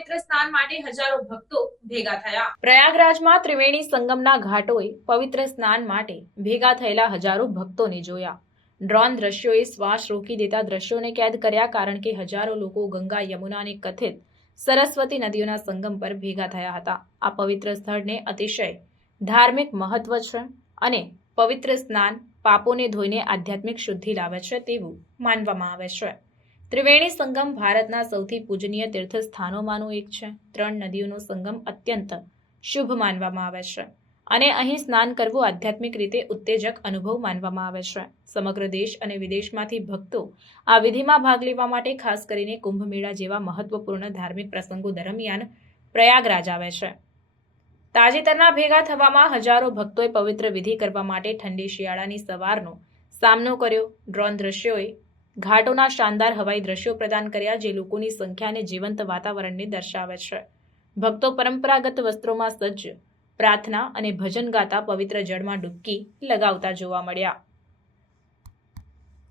સ્નાન માટે હજારો ભક્તો ભેગા થયા. પ્રયાગરાજમાં ત્રિવેણી સંગમના ઘાટોએ પવિત્ર સ્નાન માટે ભેગા થયેલા હજારો ભક્તોને જોયા. ડ્રોન દ્રશ્યોએ શ્વાસ રોકી દેતા દ્રશ્યોને કેદ કર્યા કારણ કે હજારો લોકો ગંગા યમુના કથિત સરસ્વતી નદીઓના સંગમ પર ભેગા થયા હતા. આ પવિત્ર સ્થળને અતિશય ધાર્મિક મહત્વ છે અને પવિત્ર સ્નાન પાપોને ધોઈને આધ્યાત્મિક શુદ્ધિ લાવે છે તેવું માનવામાં આવે છે. ત્રિવેણી સંગમ ભારતના સૌથી પૂજનીય તીર્થ સ્થાનોમાંનું એક છે. ત્રણ નદીઓનો સંગમ અત્યંત શુભ માનવામાં આવે છે અને અહીં સ્નાન કરવું આધ્યાત્મિક રીતે ઉત્તેજક અનુભવ માનવામાં આવે છે. સમગ્ર દેશ અને વિદેશમાંથી ભક્તો આ વિધિમાં ભાગ લેવા માટે ખાસ કરીને કુંભ મેળા જેવા મહત્વપૂર્ણ ધાર્મિક પ્રસંગો દરમિયાન પ્રયાગરાજ આવે છે. તાજેતરના ભેગા થવામાં હજારો ભક્તોએ પવિત્ર વિધિ કરવા માટે ઠંડી શિયાળાની સવારનો સામનો કર્યો. ડ્રોન દ્રશ્યોએ ઘાટોના શાનદાર હવાઈ દ્રશ્યો પ્રદાન કર્યા જે લોકોની સંખ્યા અને જીવંત વાતાવરણને દર્શાવે છે. ભક્તો પરંપરાગત વસ્ત્રોમાં સજ્જ, પ્રાર્થના અને ભજન ગાતા પવિત્ર જળમાં ડૂબકી લગાવતા જોવા મળ્યા.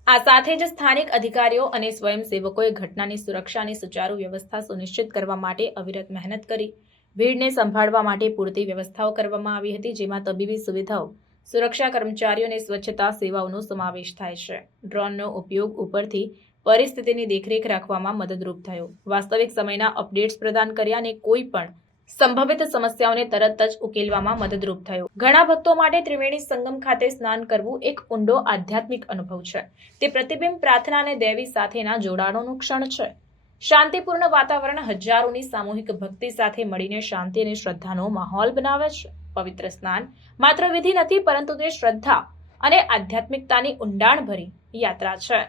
આ સાથે જ સ્થાનિક અધિકારીઓ અને સ્વયંસેવકોએ ઘટનાની સુરક્ષાની સુચારુ વ્યવસ્થા સુનિશ્ચિત કરવા માટે અવિરત મહેનત કરી. ભીડને સંભાળવા માટે પૂરતી વ્યવસ્થાઓ કરવામાં આવી હતી, જેમાં તબીબી સુવિધાઓ સુરક્ષા કર્મચારીઓ અને સ્વચ્છતા સેવાઓનો સમાવેશ થાય છે. ડ્રોનનો ઉપયોગ ઉપરથી પરિસ્થિતિની દેખરેખ રાખવામાં મદદરૂપ થયો. વાસ્તવિક સમયના અપડેટ્સ પ્રદાન કર્યા અને કોઈ પણ સંભવિત સમસ્યાઓને તરત જ ઉકેલવામાં મદદરૂપ થયો. ઘણા ભક્તો માટે ત્રિવેણી સંગમ ખાતે સ્નાન કરવું એક ઊંડો આધ્યાત્મિક અનુભવ છે. તે પ્રતિબિંબ પ્રાર્થના અને દેવી સાથેના જોડાણોનું ક્ષણ છે. શાંતિપૂર્ણ વાતાવરણ હજારોની સામૂહિક ભક્તિ સાથે મળીને શાંતિ અને શ્રદ્ધાનો માહોલ બનાવે છે. પવિત્ર સ્નાન માત્ર વિધિ નથી, પરંતુ તે શ્રદ્ધા અને આધ્યાત્મિકતાની ઊંડાણભરી યાત્રા છે.